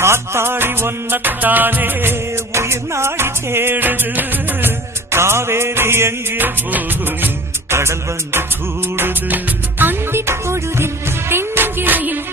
காத்தாடி ஒன்னத்தானே உயிர் நாடி தேடுது. காவேரி எங்கே போகும் கடல் வந்து கூடுது. அந்திப் பொழுதில் தென்னிலையில்